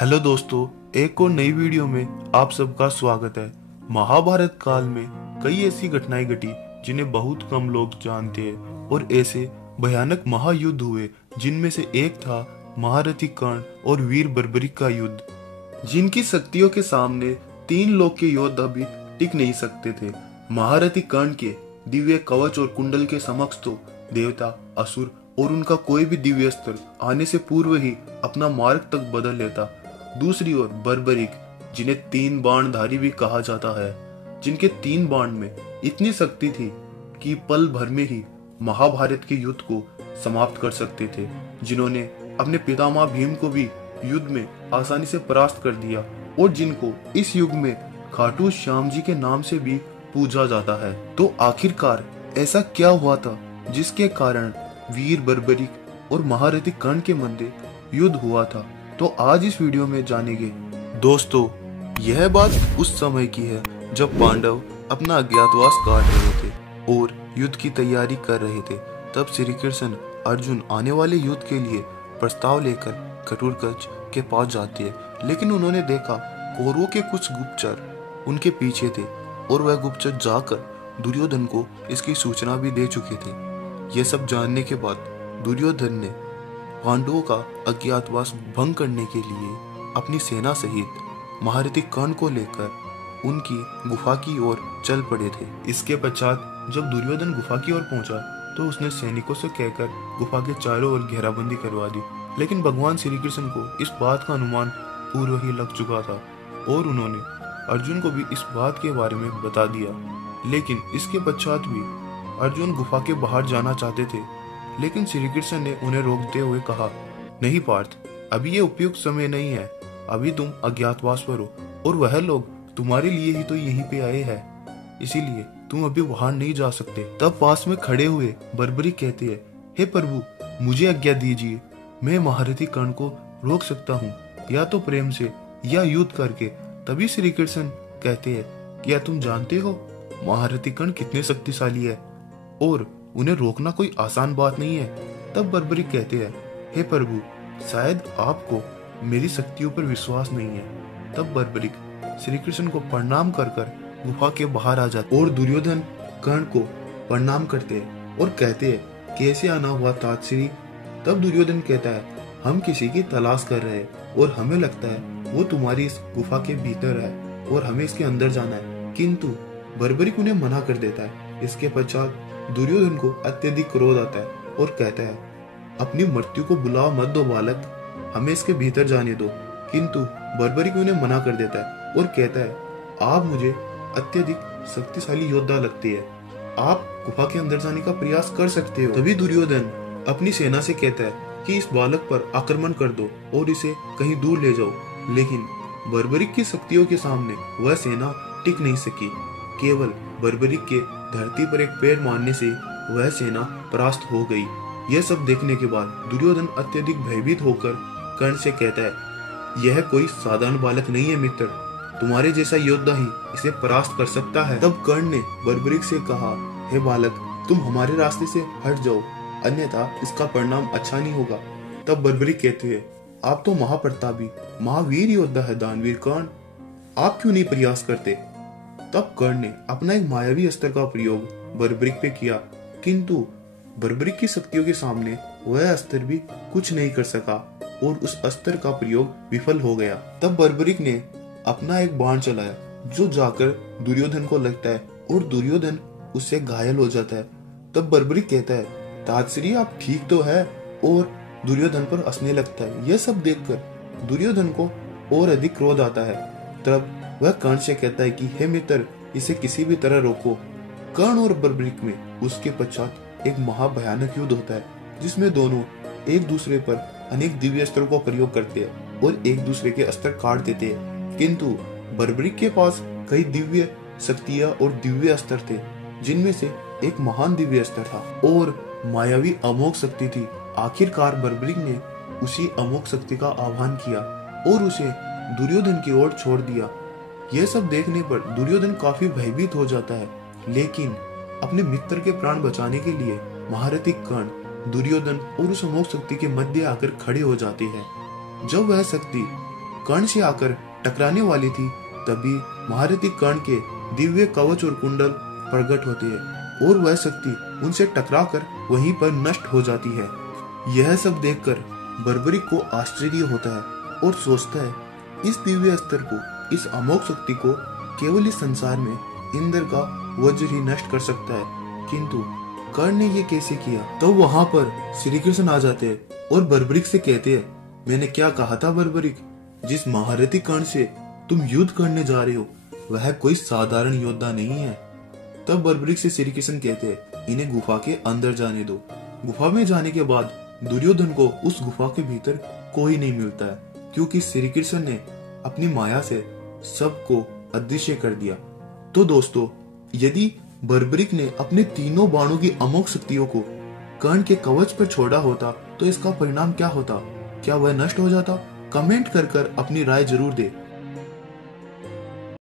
Hello दोस्तों, एक और नई वीडियो में आप सबका स्वागत है। महाभारत काल में कई ऐसी घटनाएं घटी जिन्हें बहुत कम लोग जानते हैं और ऐसे भयानक महायुद्ध हुए जिनमें से एक था महारथी कर्ण और वीर बर्बरिक का युद्ध, जिनकी शक्तियों के सामने तीन लोक के योद्धा भी टिक नहीं सकते थे। महारथी कर्ण के दिव्य कवच और कुंडल के समक्ष तो देवता, असुर और उनका कोई भी दिव्य अस्त्र आने से पूर्व ही अपना मार्ग तक बदल लेता। दूसरी ओर बर्बरिक, जिन्हें तीन बाणधारी भी कहा जाता है, जिनके तीन बाण में इतनी शक्ति थी कि पल भर में ही महाभारत के युद्ध को समाप्त कर सकते थे, जिन्होंने अपने पितामह भीम को भी युद्ध में आसानी से परास्त कर दिया और जिनको इस युग में खाटू श्याम जी के नाम से भी पूजा जाता है। तो आखिरकार ऐसा क्या हुआ था जिसके कारण वीर बर्बरिक और महारथी कर्ण के मध्य युद्ध हुआ था? तो आज इस वीडियो में जानेंगे। दोस्तों, यह बात उस समय की है जब पांडव अपना अज्ञातवास काट रहे थे और युद्ध की तैयारी कर रहे थे। तब श्री कृष्ण अर्जुन आने वाले युद्ध के लिए प्रस्ताव लेकर घटोत्कच के पास जाते हैं, लेकिन उन्होंने देखा कौरवों के कुछ गुप्तचर उनके पीछे थे और वह गुप्तचर जाकर दुर्योधन को इसकी सूचना भी दे चुके थे। यह सब जानने के बाद दुर्योधन ने पांडवों का अज्ञातवास भंग करने के लिए अपनी सेना सहित महारथी कर्ण को लेकर उनकी गुफा की ओर चल पड़े थे। इसके पश्चात जब दुर्योधन गुफा की ओर पहुंचा तो उसने सैनिकों से कहकर गुफा के चारों ओर घेराबंदी करवा दी, लेकिन भगवान श्री कृष्ण को इस बात का अनुमान पूर्व ही लग चुका था और उन्होंने अर्जुन को भी इस बात के बारे में बता दिया। लेकिन इसके पश्चात भी अर्जुन गुफा के बाहर जाना चाहते थे, लेकिन श्री कृष्ण ने उन्हें रोकते हुए कहा, नहीं पार्थ, अभी ये उपयुक्त समय नहीं है। अभी तुम अज्ञातवास पर हो और वह लोग तुम्हारे लिए ही तो यहीं पे आए हैं, इसीलिए तुम अभी बाहर नहीं जा सकते। तब पास में खड़े हुए बर्बरिक कहते हैं, हे प्रभु, मुझे आज्ञा दीजिए, मैं महारथी कर्ण को रोक सकता हूँ, या तो प्रेम से या युद्ध करके। तभी श्री कृष्ण कहते हैं, क्या तुम जानते हो महारथी कर्ण कितने शक्तिशाली है और उन्हें रोकना कोई आसान बात नहीं है। तब बर्बरिक कहते हैं, हे प्रभु, शायद आपको मेरी शक्तियों पर विश्वास नहीं है। तब बर्बरिक श्री कृष्ण को प्रणाम कर कर गुफा के बाहर आ जाते और दुर्योधन कर्ण को प्रणाम करते हैं और कहते हैं, कैसे आना हुआ तातश्री? तब दुर्योधन कहता है, हम किसी की तलाश कर रहे हैं और हमें लगता है वो तुम्हारी इस गुफा के भीतर है और हमें इसके अंदर जाना है। किंतु बर्बरिक उन्हें मना कर देता है। इसके पश्चात दुर्योधन को अत्यधिक क्रोध आता है और कहता है, अपनी मृत्यु को बुलाओ मत दो बालक, हमें इसके भीतर जाने दो। किंतु बर्बरिक उन्हें मना कर देता है और कहता है, आप मुझे अत्यधिक शक्तिशाली योद्धा लगते हैं, आप गुफा के अंदर जाने का प्रयास कर सकते हो। तभी दुर्योधन अपनी सेना से कहता है कि इस बालक पर आक्रमण कर दो और इसे कहीं दूर ले जाओ, लेकिन बर्बरिक की शक्तियों के सामने वह सेना टिक नहीं सकी। केवल बर्बरिक के धरती पर एक पैर मारने से वह सेना परास्त हो गई। यह सब देखने के बाद दुर्योधन अत्यधिक भयभीत होकर कर्ण से कहता है, यह कोई साधारण बालक नहीं है मित्र, तुम्हारे जैसा योद्धा ही इसे परास्त कर सकता है। तब कर्ण ने बर्बरिक से कहा, हे बालक, तुम हमारे रास्ते से हट जाओ, अन्यथा इसका परिणाम अच्छा नहीं होगा। तब बर्बरिक कहते हैं, आप तो महाप्रतापी महावीर योद्धा है दानवीर कर्ण, आप क्यों नहीं प्रयास करते? तब कर्ण ने अपना एक मायावी अस्त्र का प्रयोग बर्बरिक पे किया, किंतु बर्बरिक की शक्तियों के सामने वह अस्त्र भी कुछ नहीं कर सका और उस अस्त्र का प्रयोग विफल हो गया। तब बर्बरिक ने अपना एक बाण चलाया जो जाकर दुर्योधन को लगता है और दुर्योधन उससे घायल हो जाता है। तब बर्बरिक कहता है, तातश्री आप ठीक तो है, और दुर्योधन पर हंसने लगता है। यह सब देखकर दुर्योधन को और अधिक क्रोध आता है। तब वह कर्ण से कहता है कि हे मित्र, इसे किसी भी तरह रोको। कर्ण और बर्बरिक में उसके पश्चात एक महाभयानक युद्ध होता है, जिसमें दोनों एक दूसरे पर अनेक दिव्य अस्त्रों का प्रयोग करते हैं और एक दूसरे के अस्त्र काट देते हैं। किंतु बर्बरिक के पास कई दिव्य शक्तियां और दिव्य अस्त्र थे, जिनमें से एक महान दिव्य अस्त्र था और मायावी अमोघ शक्ति थी। आखिरकार बर्बरिक ने उसी अमोघ शक्ति का आह्वान किया और उसे दुर्योधन की ओर छोड़ दिया। यह सब देखने पर दुर्योधन काफी भयभीत हो जाता है, लेकिन अपने मित्र के प्राण बचाने के लिए महारथी कर्ण दुर्योधन और उस अमोघ शक्ति के मध्य आकर खड़े हो जाते हैं। जब वह शक्ति कर्ण से आकर टकराने वाली थी, तभी महारथी कर्ण के दिव्य कवच और कुंडल प्रकट होते हैं और वह शक्ति उनसे टकराकर वहीं पर नष्ट हो जाती है। यह सब देखकर बर्बरिक को आश्चर्य होता है और सोचता है इस दिव्य अस्त्र को, इस अमोघ शक्ति को केवल इस संसार में इंद्र का वज्र ही नष्ट कर सकता है, किंतु कर्ण ने ये कैसे किया। तो वहां पर श्री कृष्ण आ जाते हैं और बर्बरिक से कहते हैं, मैंने क्या कहा था बर्बरिक, जिस महारथी कर्ण से तुम युद्ध करने जा रहे हो वह कोई साधारण योद्धा नहीं है। तब बर्बरिक से श्री कृष्ण कहते हैं, इन्हें गुफा के अंदर जाने दो। गुफा में जाने के बाद दुर्योधन को उस गुफा के भीतर कोई नहीं मिलता है, क्योंकि श्री कृष्ण ने अपनी माया से सबको अदृश्य कर दिया। तो दोस्तों, यदि बर्बरिक ने अपने तीनों बाणों की अमोघ शक्तियों को कर्ण के कवच पर छोड़ा होता तो इसका परिणाम क्या होता? क्या वह नष्ट हो जाता? कमेंट कर अपनी राय जरूर दे।